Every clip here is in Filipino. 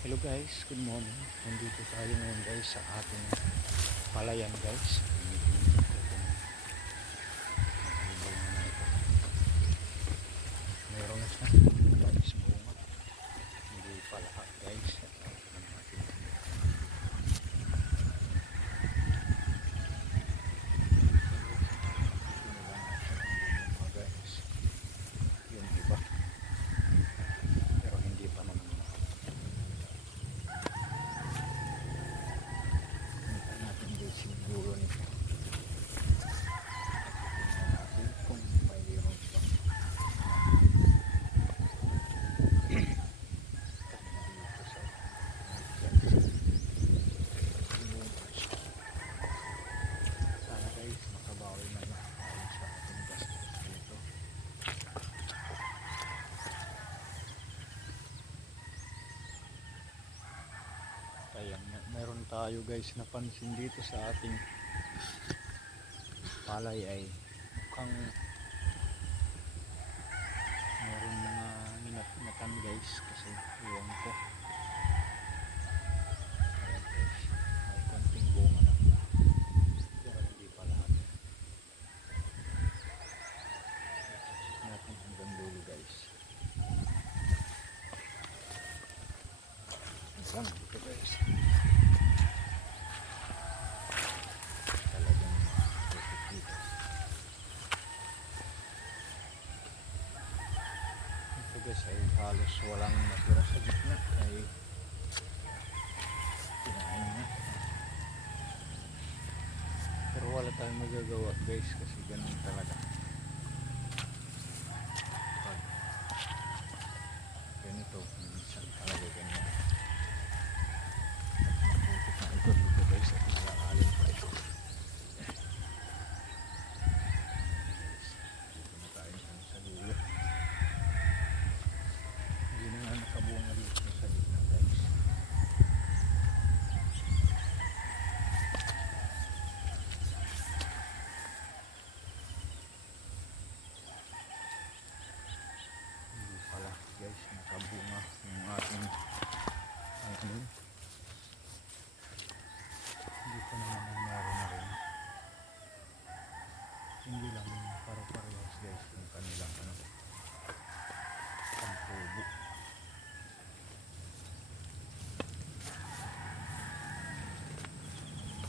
Hello guys, good morning. Nandito tayo ngayon guys sa ating palayan guys. Meron na siya guys bunga. Hindi pa lahat guys. Guys, yung iba. Pero hindi pa naman lahat. Hintayin natin guys yung dulo nito. Tingnan natin kung mayroon pa. Sana guys makabawi man lang tayo sa ating gastos dito. Kaya meron tayo guys napansin dito sa ating palay ay mukhang meron mga inat-inatan guys kasi iwan ko. Ayan guys, may konting bunga na pero hindi pa lahat. Check natin hanggang dulo guys. Ayan dito guys, talagang perfect dito. Ito guys ay halos walang natira sa gitna ay kinain na. Pero wala tayong magagawa guys kasi ganun talaga. Pag ganito, minsan talaga ganyan. At maputik na ito dito guys at malakalim pa ito. Dito na tayo sa dulo. Hindi na nga nakabunga dito sa gitna guys. Hindi pala guys nakabunga yung ating ano. Dito naman ay meron na rin. Hindi lang paro-parehas guys yung kanilang ano, pagtubo.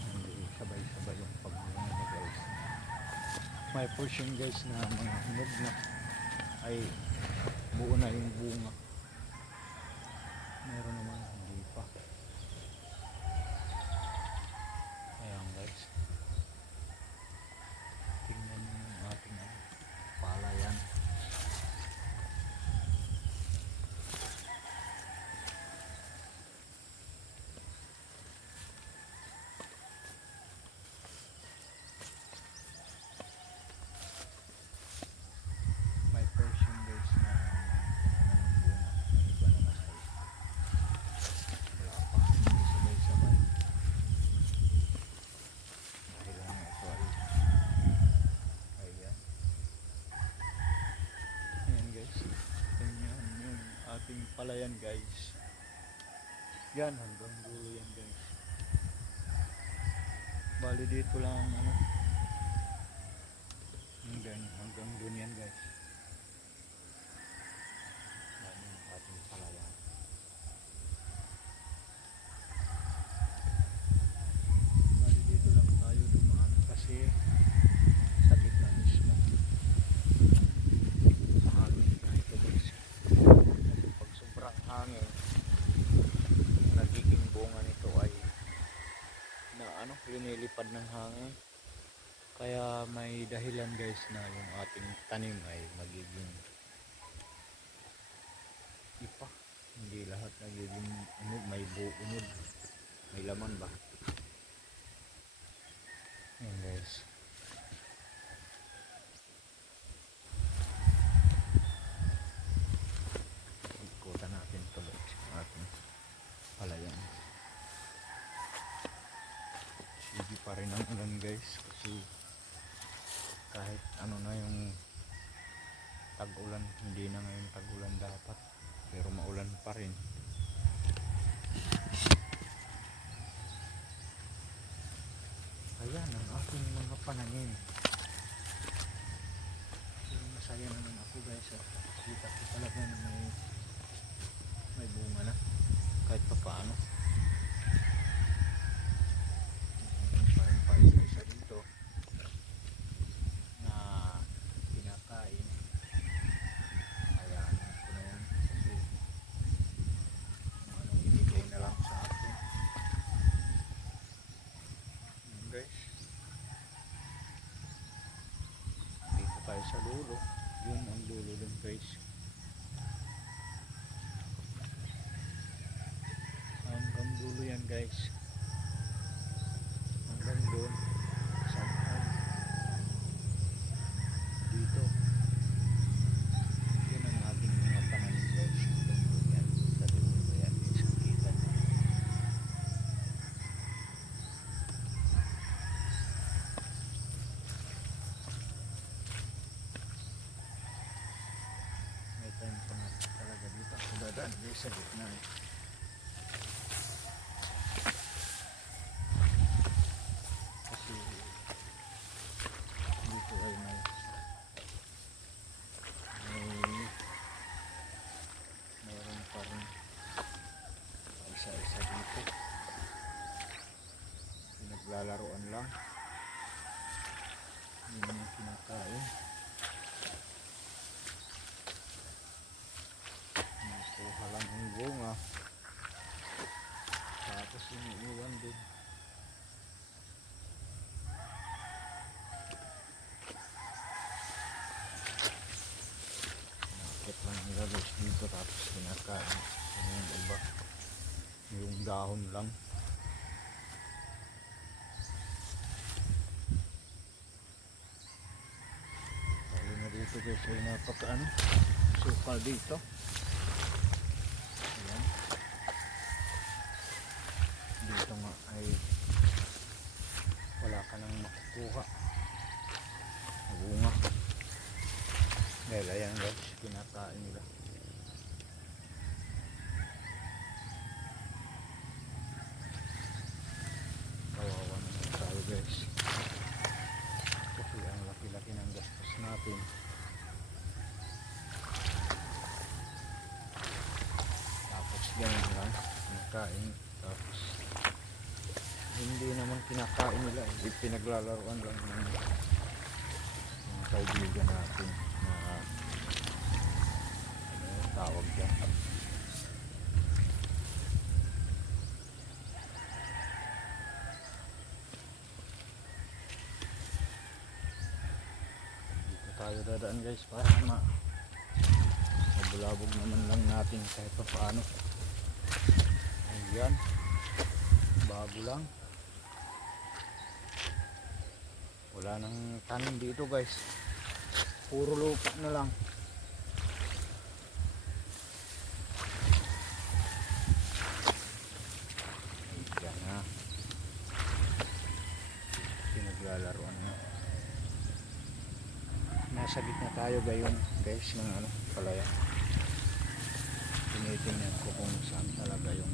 Hindi sabay-sabay yung pagbunga niya guys. May portion guys na mga hinog na ay buo na yung bunga. Meron naman hindi pa. Ayan guys, tingnan nyo yung ating palayan. May portion guys na bunga, yung iba naman ay wala pa, hindi sabay-sabay. Dahil lang ito ay ayan. Ayan guys, tingnan yung ating palayan guys. Yan hanggang dulo yan guys. Bali dito lang ano, hanggang dun yan guys. Yan yung ating palayan. Bali dito lang tayo dumaan kasi sa gitna mismo sa hangin na ito guys. Kasi pag sobrang hangin, yung nagiging bunga nito ay na ano, linilipad ng hangin. Kaya may dahilan guys na yung ating tanim ay magiging ipa. Hindi lahat nagiging unog, may buunod, may laman ba. Yan guys. Ikutan natin ito guys, yung ating palayan. Sige pa rin ang ulan guys kasi kahit ano na yung tag-ulan, hindi na ngayon tag-ulan dapat pero maulan pa rin. pananim. So, masaya naman ako guys at kita ko talaga na may bunga na kahit pa paano. Meron pa rin pa isa dito na kinakain. Hayaan ko na yan kasi kung anong ibigay na lang sa akin. Ayan guys, dito tayo sa dulo. Yun ang dulo dun guys. Hanggang dulo yan guys, hanggang doon saan dito. Yun ang ating mga pananim guys. Hanggang doon yan sa dulo yan, isang kita na. May time pa nga talaga dito ako dadaan guys sa gitna eh. Kasi dito ay mayroon pa rin isa-isa dito. Pinaglalaroan lang. Hindi naman kinakain. Nakuha lang ang bunga. Tapos iniiwan din. Nakit lang nila guys dito tapos kinakain. Ano yung iba? Yung dahon lang. Lalo na dito guys ay napaka sukal dito. Ayan. Dito nga ay wala ka nang makukuha bunga dahil ayan guys kinakain nila. Kawawa naman tayo guys kasi ang laki-laki ng gastos natin. Tapos ganyan lang kinakain. Tapos hindi naman kinakain nila eh. Pinaglalaroan lang ng mga kaibigan natin na ano tawag dyan. Dito tayo dadaan guys para mabulabog naman lang natin kahit pa paano. Ayan, bago lang. Wala nang tanim dito guys, puro lupa na lang. Ayan na, pinaglalaroan na. Nasa gitna tayo gayon guys ng ano, palaya. Tinitingnan ko kung saan talaga yung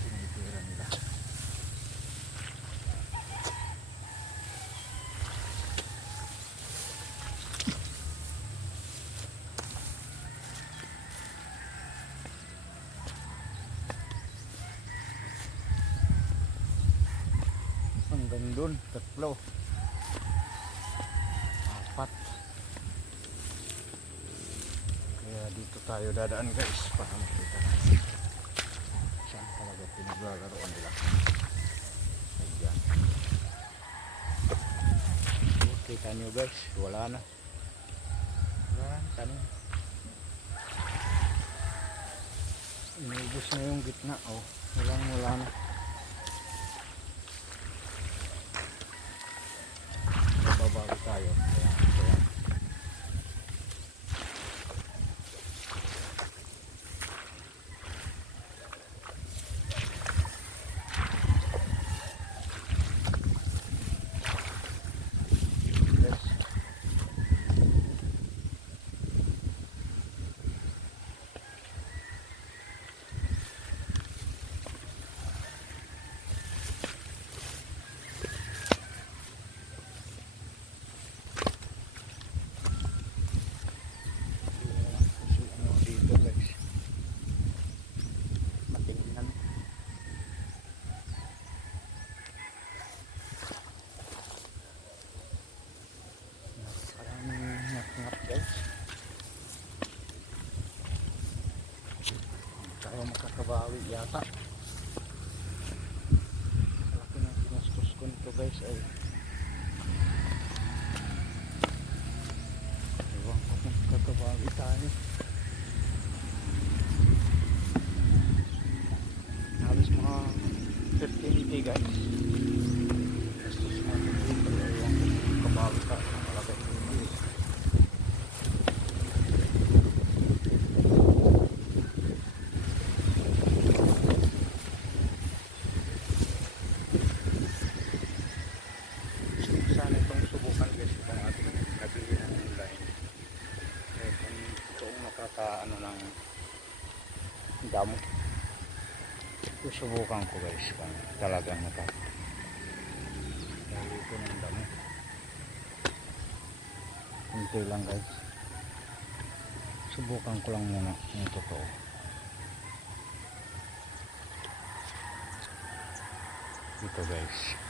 tinitira nila. Hanggang dun, 3, 4. Kaya dito tayo dadaan guys para makita natin saan talaga pinaglalaroan nila. Ayan. Kita nyo guys, wala na. Wala na tanim. Inubos na yung gitna. Oh, wala na. Babago tayo. Ayan. Pero makakabawi yata. Laki ng ginastos ko nito guys ay ewan ko kung makakabawi tayo. Halos mga 15k guys. Gastos natin dito. Ewan ko kung makakabawi tayo. Malaki hindi. Sana itong subukan guys itong ating nabili ng online kung itong makakaano ng damo susubukan ko guys kung talagang nakakahuli ko ng damo hindi lang guys subukan ko lang muna yung totoo dito guys.